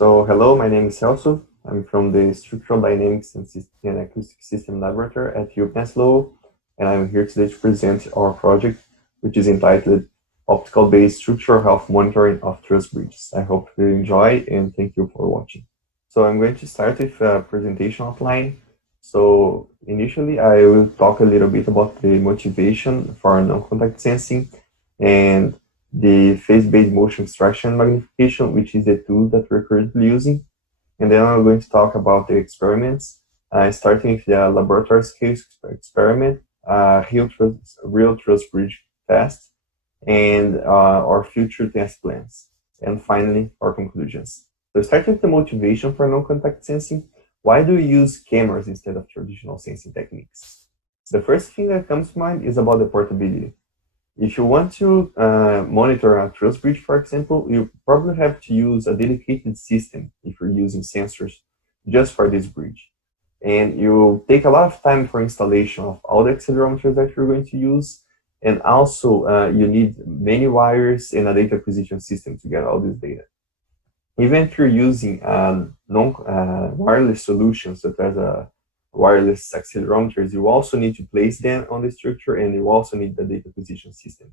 Hello, my name is Celso. I'm from the Structural Dynamics and Acoustic System Laboratory at UPenn, and I'm here today to present our project, which is entitled Optical-Based Structural Health Monitoring of Truss Bridges. I hope you enjoy, and thank you for watching. So I'm going to start with a presentation outline. So initially, I will talk a little bit about the motivation for non-contact sensing and the phase-based motion extraction magnification, which is the tool that we're currently using. And then I'm going to talk about the experiments, starting with the laboratory scale experiment, real truss bridge test, and our future test plans. And finally, our conclusions. So starting with the motivation for non-contact sensing, why do we use cameras instead of traditional sensing techniques? The first thing that comes to mind is about the portability. If you want to monitor a truss bridge, for example, you probably have to use a dedicated system if you're using sensors just for this bridge. And you take a lot of time for installation of all the accelerometers that you're going to use. And also, you need many wires and a data acquisition system to get all this data. Even if you're using wireless solutions, such as wireless accelerometers, you also need to place them on the structure, and you also need the data acquisition system.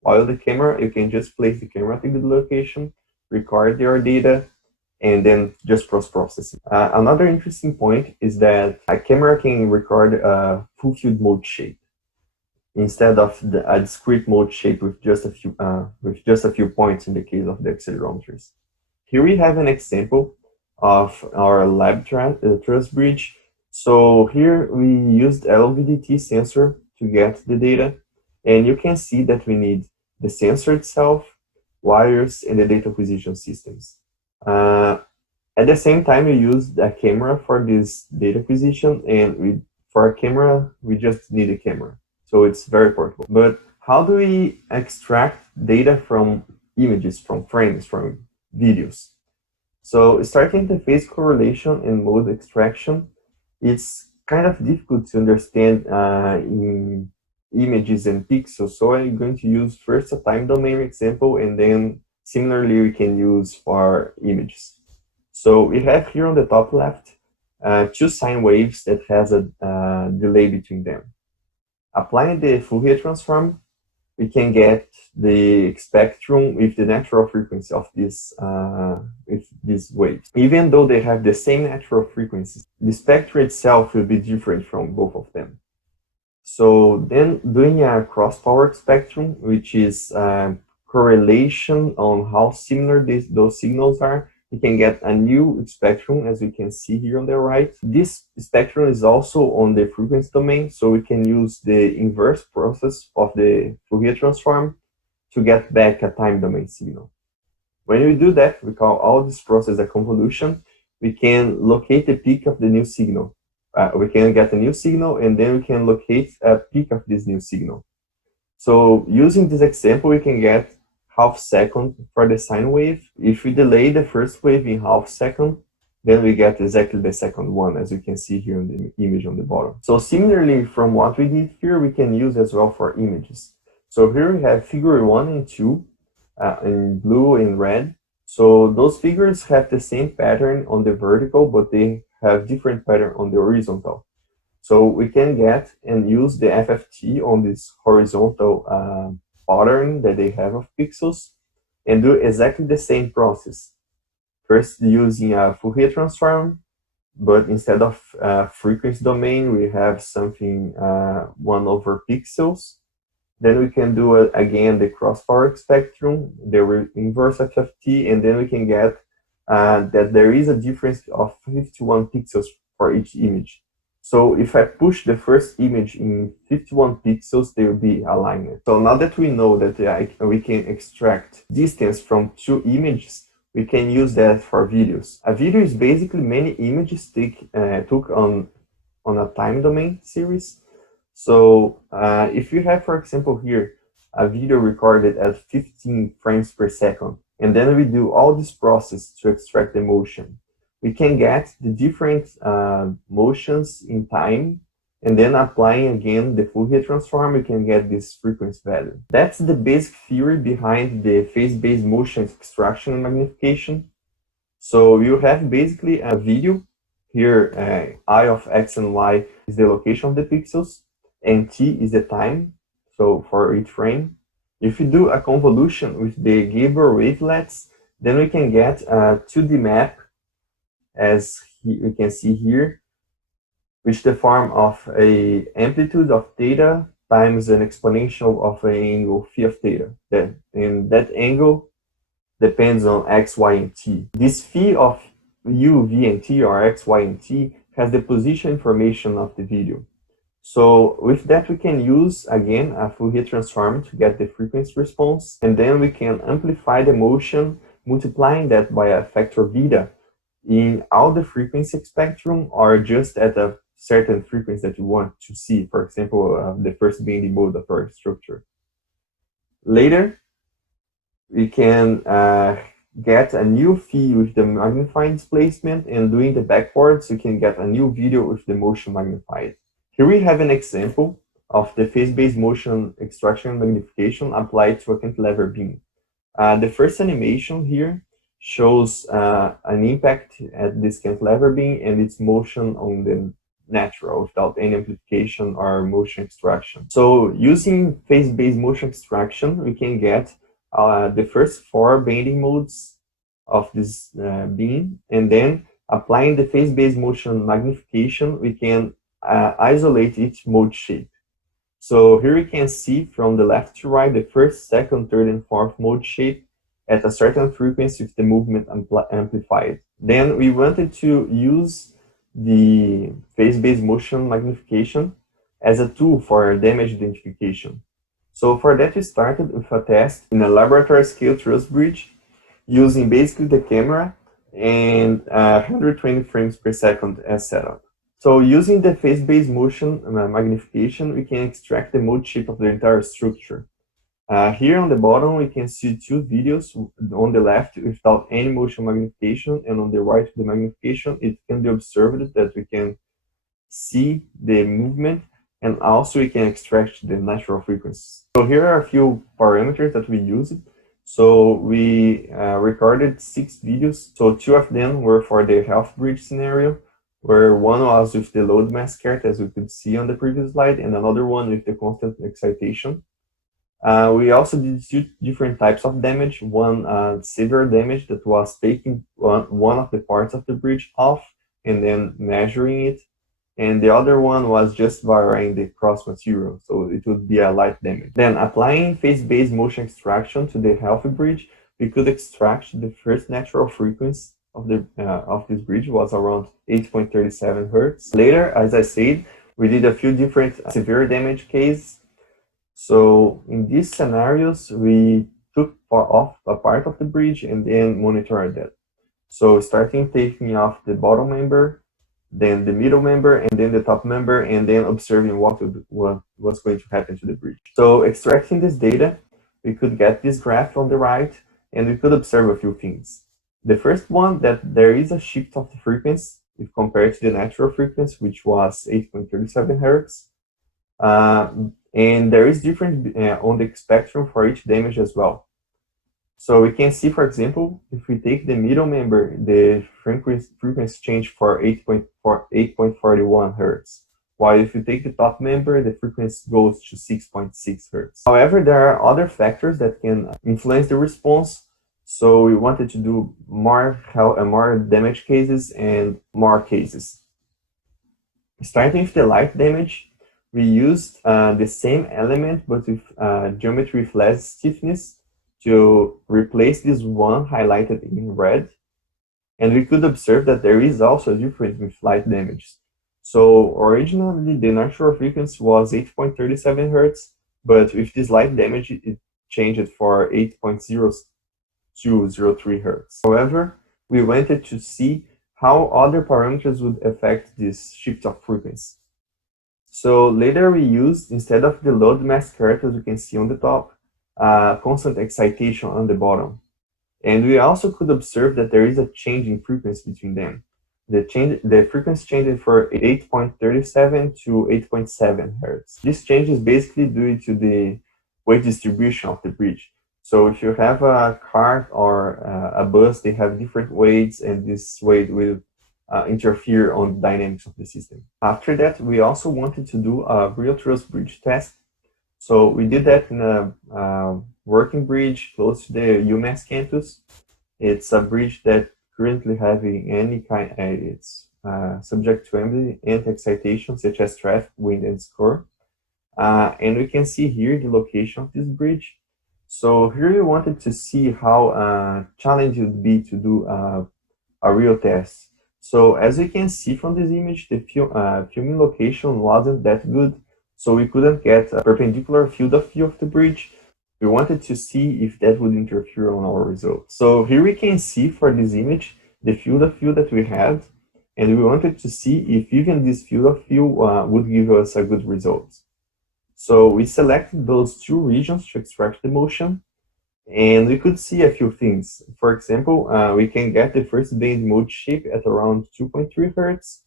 While the camera, you can just place the camera at a good location, record your data, and then just process it. Another interesting point is that a camera can record a full field mode shape instead of a discrete mode shape with just a few points in the case of the accelerometers. Here we have an example of our lab truss bridge. So here we used LVDT sensor to get the data, and you can see that we need the sensor itself, wires, and the data acquisition systems. At the same time, we used a camera for this data acquisition, and for a camera, we just need a camera. So it's very portable. But how do we extract data from images, from frames, from videos? So starting the phase correlation and mode extraction, it's kind of difficult to understand in images and pixels. So I'm going to use first a time domain example, and then similarly we can use for images. So we have here on the top left two sine waves that has a delay between them. Applying the Fourier transform, we can get the spectrum with the natural frequency of these waves. Even though they have the same natural frequencies, the spectrum itself will be different from both of them. So then doing a cross-powered spectrum, which is correlation on how similar those signals are, we can get a new spectrum, as we can see here on the right. This spectrum is also on the frequency domain, so we can use the inverse process of the Fourier transform to get back a time domain signal. When we do that, we call all this process a convolution. We can locate the peak of the new signal. We can get a new signal, and then we can locate a peak of this new signal. So using this example, we can get half second for the sine wave. If we delay the first wave in half second, then we get exactly the second one, as you can see here in the image on the bottom. So similarly from what we did here, we can use as well for images. So here we have figure 1 and 2 in blue and red. So those figures have the same pattern on the vertical, but they have different pattern on the horizontal. So we can get and use the FFT on this horizontal pattern that they have of pixels and do exactly the same process. First using a Fourier transform, but instead of frequency domain, we have something 1 over pixels. Then we can do again the cross-powered spectrum, the inverse FFT, and then we can get that there is a difference of 51 pixels for each image. So if I push the first image in 51 pixels, they will be aligned. So now that we know that we can extract distance from two images, we can use that for videos. A video is basically many images took on a time domain series. So if you have, for example, here, a video recorded at 15 frames per second, and then we do all this process to extract the motion, we can get the different motions in time, and then applying again the Fourier transform, we can get this frequency value. That's the basic theory behind the phase-based motion extraction and magnification. So you have basically a video here. I of x and y is the location of the pixels, and t is the time, so for each frame. If you do a convolution with the Gabor wavelets, then we can get a 2D map, as we can see here, which the form of a amplitude of theta times an exponential of an angle phi of theta. And that angle depends on x, y, and t. This phi of u, v, and t, or x, y, and t, has the position information of the video. So with that, we can use, again, a Fourier transform to get the frequency response, and then we can amplify the motion, multiplying that by a factor beta in all the frequency spectrum, or just at a certain frequency that you want to see, for example, the first bending mode of our structure. Later, we can get a new phi with the magnifying displacement, and doing the backwards, you can get a new video with the motion magnified. Here we have an example of the phase-based motion extraction and magnification applied to a cantilever beam. The first animation here shows an impact at this cantilever beam and its motion on the natural without any amplification or motion extraction. So using phase-based motion extraction, we can get the first 4 bending modes of this beam, and then applying the phase-based motion magnification, we can isolate each mode shape. So here we can see from the left to right the first, second, third, and fourth mode shape at a certain frequency with the movement amplified. Then we wanted to use the phase-based motion magnification as a tool for damage identification. So for that, we started with a test in a laboratory scale truss bridge using basically the camera and 120 frames per second as setup. So using the phase-based motion magnification, we can extract the mode shape of the entire structure. Here on the bottom, we can see 2 videos. On the left, without any motion magnification, and on the right, with the magnification, it can be observed that we can see the movement, and also we can extract the natural frequencies. So here are a few parameters that we used. So we recorded 6 videos. So 2 of them were for the half bridge scenario, where one was with the load mass curve, as we could see on the previous slide, and another one with the constant excitation. We also did 2 different types of damage. One severe damage that was taking one of the parts of the bridge off and then measuring it. And the other one was just varying the cross material, so it would be a light damage. Then applying phase-based motion extraction to the healthy bridge, we could extract the first natural frequency of this bridge was around 8.37 hertz. Later, as I said, we did a few different severe damage cases. So in these scenarios, we took off a part of the bridge and then monitored that. So starting taking off the bottom member, then the middle member, and then the top member, and then observing what's going to happen to the bridge. So extracting this data, we could get this graph on the right, and we could observe a few things. The first one, that there is a shift of the frequency if compared to the natural frequency, which was 8.37 hertz. And there is difference on the spectrum for each damage as well. So we can see, for example, if we take the middle member, the frequency change for 8.41 hertz, while if you take the top member, the frequency goes to 6.6 hertz. However, there are other factors that can influence the response. So we wanted to do more damage cases and more cases. Starting with the light damage, we used the same element but with geometry with less stiffness to replace this one highlighted in red. And we could observe that there is also a difference with light damage. So originally the natural frequency was 8.37 hertz, but with this light damage, it changed for 8.0203 hertz. However, we wanted to see how other parameters would affect this shift of frequency. So later we used, instead of the load mass curve, as you can see on the top, constant excitation on the bottom. And we also could observe that there is a change in frequency between them. The frequency changed from 8.37 to 8.7 hertz. This change is basically due to the weight distribution of the bridge. So if you have a car or a bus, they have different weights, and this weight will interfere on the dynamics of the system. After that, we also wanted to do a real truss bridge test. So we did that in a working bridge close to the UMass campus. It's a bridge that currently having any kind, it's subject to ambient excitation such as traffic, wind, and score. And we can see here the location of this bridge. So here we wanted to see how challenging it would be to do a real test. So as you can see from this image, the filming location wasn't that good, so we couldn't get a perpendicular field of view of the bridge. We wanted to see if that would interfere on our results. So here we can see for this image the field of view that we had, and we wanted to see if even this field of view would give us a good result. So we selected those two regions to extract the motion, and we could see a few things. For example, we can get the first band mode shape at around 2.3 Hertz,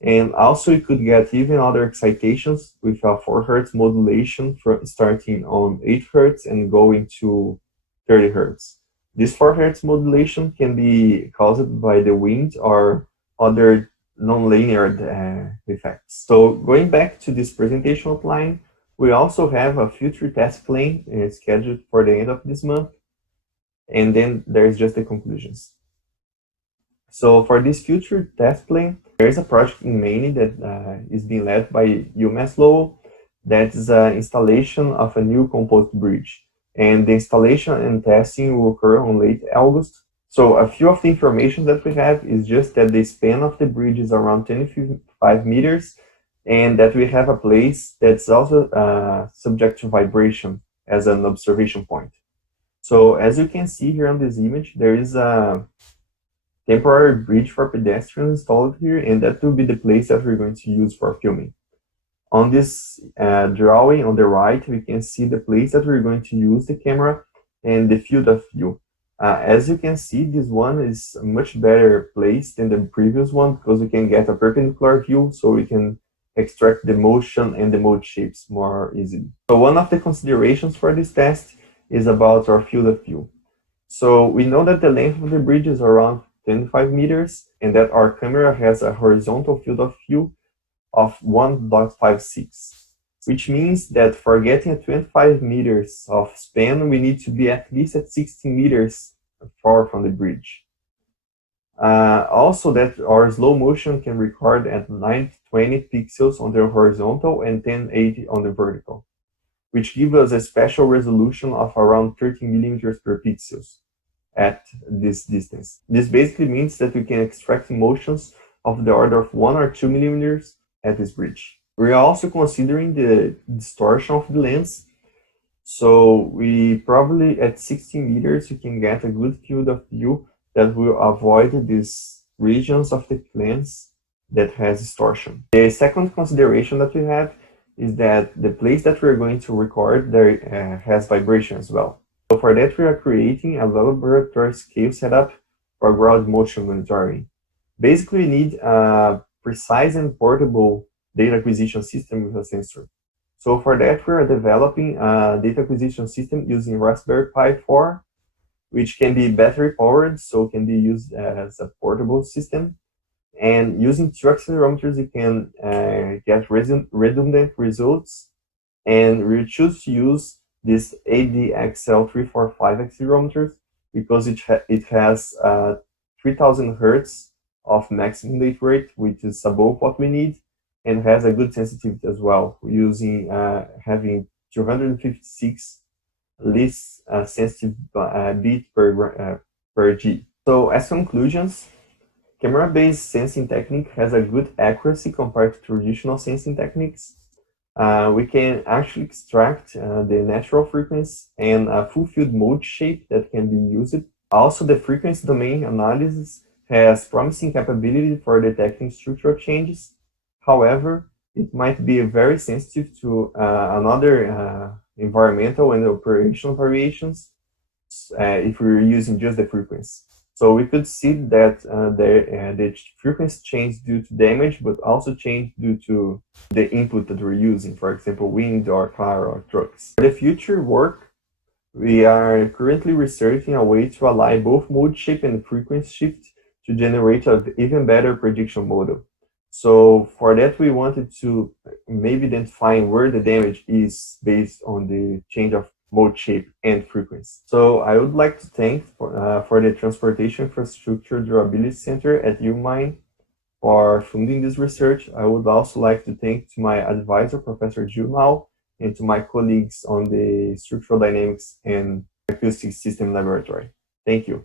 and also we could get even other excitations with a 4 Hertz modulation starting on 8 Hertz and going to 30 Hertz. This 4 Hertz modulation can be caused by the wind or other nonlinear effects. So going back to this presentation outline, we also have a future test plan scheduled for the end of this month, and then there's just the conclusions. So for this future test plan, there is a project in Maine that is being led by UMass Lowell. That is an installation of a new composite bridge, and the installation and testing will occur on late August. So a few of the information that we have is just that the span of the bridge is around 25 meters, and that we have a place that's also subject to vibration as an observation point. So as you can see here on this image, there is a temporary bridge for pedestrians installed here, and that will be the place that we're going to use for filming. On this drawing on the right, we can see the place that we're going to use the camera and the field of view. As you can see, this one is a much better place than the previous one because we can get a perpendicular view, so we can extract the motion and the mode shapes more easily. So one of the considerations for this test is about our field of view. So we know that the length of the bridge is around 25 meters and that our camera has a horizontal field of view of 1.56, which means that for getting a 25 meters of span, we need to be at least at 60 meters far from the bridge. Also, that our slow motion can record at 920 pixels on the horizontal and 1080 on the vertical, which gives us a spatial resolution of around 30 millimeters per pixels at this distance. This basically means that we can extract motions of the order of 1 or 2 millimeters at this bridge. We're also considering the distortion of the lens. So we probably at 60 meters, you can get a good field of view that will avoid these regions of the lens that has distortion. The second consideration that we have is that the place that we're going to record there has vibration as well. So for that, we are creating a laboratory scale setup for ground motion monitoring. Basically, we need a precise and portable data acquisition system with a sensor. So for that, we are developing a data acquisition system using Raspberry Pi 4, which can be battery powered, so can be used as a portable system. And using two accelerometers, you can get redundant results. And we choose to use this ADXL345 accelerometers because it has 3000 Hertz of maximum data rate, which is above what we need, and has a good sensitivity as well, using having 256 least sensitive bit per G. So as conclusions, camera-based sensing technique has a good accuracy compared to traditional sensing techniques. We can actually extract the natural frequency and a full field mode shape that can be used. Also, the frequency domain analysis has promising capability for detecting structural changes. However, it might be very sensitive to another environmental and operational variations if we're using just the frequency. So we could see that the frequency change due to damage, but also change due to the input that we're using, for example, wind or car or trucks. For the future work, We are currently researching a way to align both mode shape and frequency shift to generate an even better prediction model. So for that, we wanted to maybe identify where the damage is based on the change of mode shape and frequency. So I would like to thank for the Transportation Infrastructure Durability Center at UMine for funding this research. I would also like to thank to my advisor, Professor Junal, and to my colleagues on the Structural Dynamics and Acoustic System Laboratory. Thank you.